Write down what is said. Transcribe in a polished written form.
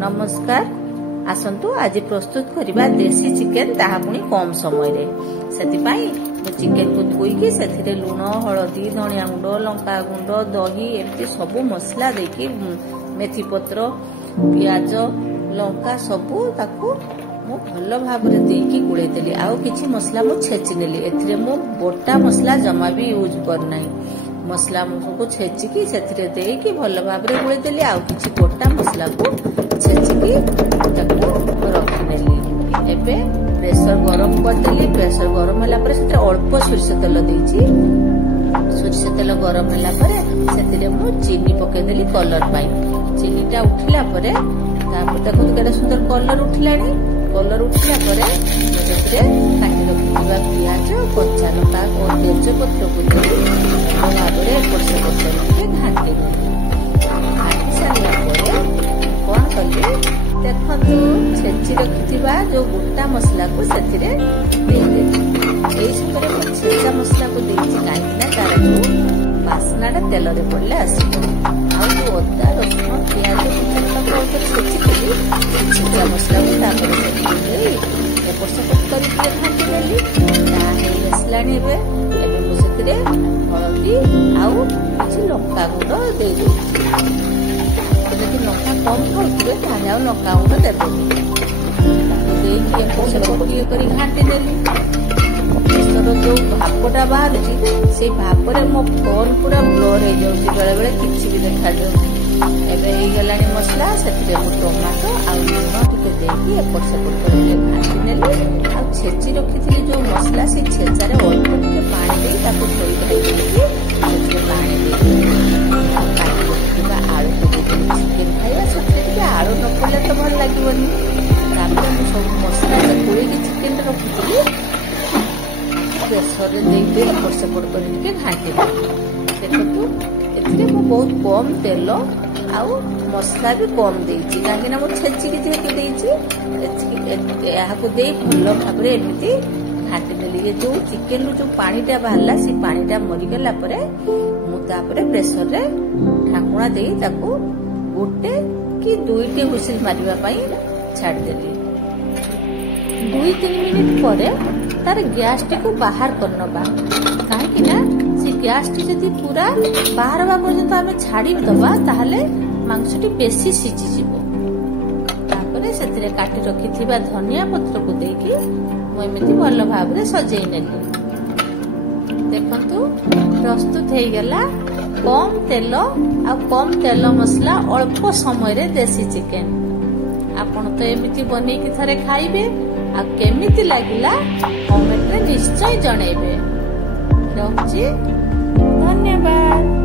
नमस्कार आसंतु आज प्रस्तुत करिबा देसी चिकेन ताहा पुनी कम समय रे सेति पाई चिकेन को धोईकी से लुण हलदी धनिया गुंड लंका गुंड दही एमती सब मसला देकी मेथी पत्र पियाज लंका सबू ताकू मु भल भाव देकी गुड़े देली आउ किछि मसला मु छेची नेली एथिरे मु बोटा मसला जमा भी यूज करनाई मसला को छेचिकी से देकी भल भाव गुड़े देली आउ किछि बोटा मसला को छेचिकी ताकू रखी नेली एबे प्रेशर गरम करदेली प्रेशर गरम होला परे सेटा अल्प सोरिष तेल देइची सोरिष तेल गरम होला परे सेतिरे मु चीनी पके देली कलर पाई चीनीटा उठिला परे तापर ताकू केडा सुंदर कलर उठिलानी कलर उठिला परे सेतिरे काटी रखिबा पियाज कच्चा लंका और तेज पत्र को देली भाबरे परसे परसे घाटी घाटी सारिया परे कोन कली देखंतु छेची रखिथिबा जो गोटा मसला को सेतिरे देइदे एई सुंदर छेचा मसला को देइछि काइना तार जो बासनाटा तेल रे पड़ले आसीबो आ जो अदा रसुन प्याज को छेची केली छेचा मसला को तापर देई एपर से करी के घाटी देली ता हेई असलानी रे एबे मु सेतिरे हळदी आउ किछि लंका गुंड देइ देइछि यदि लंका कम खाउथिबे ताले आउ लंका गुंड देबे देइकी एपर से करी घाटी देली प्रेसर जो भापटा बाहर से भापरे मो फोन पूरा ब्लर हो जाउछि बेले बेले किछि भी देखा जाउछि एबे एई गलानी मसला सेतिरे टमाटो आ लूण टिके देकी एपर से करके घाटी नेली आ छेची रखिथिली जो मसला से छेचारे अल्प टिके पानी देई ताको थोड़ी धाई देकी सेतिरे पानी देई काटी रखिबा आलू को देकी चिकेन खाइबा सेतिरे आलू न पड़ले तो भल लागिबनी तापर मु सब मसला से कोई चिकेन रखिथिली प्रेसर देके एपर सेपट करके घाटी देखु एथिरे मु बहुत कम तेल आउ मसला भी कम देइछि काहे ना मु छेची के जेके देइछि एहा को देई भल भाबरे एमिति घाटी देली ये जो चिकेन जो पानीटा बाहरला से पानीटा मरि गेला परे मु तापरे प्रेसर रे ढाकुणा देई ताको गोटे कि दुईटे हुइसिल मारिबा पई छाड़ देली 2-3 मिनिट परे तार गैस टी को बाहर करनबा काहे ना से गैस टी जदी पूरा बाहर बा पर्यंत आमे छाड़ी दबा ताहले मांसटी बेसी सिझी जिवो तापरे सेतिरे काटी रखिथिबा धनिया पत्र को देकी मु एमिति भल भाबरे सजेई नेली देखंतु प्रस्तुत हे गेला कम तेल मसला अल्प समय रे देसी चिकेन आपण तो एमिति बनै कि थरे खाइबे आ केमिति लागिला कमेंट रे निश्चय जणैबे रहुची धन्यवाद।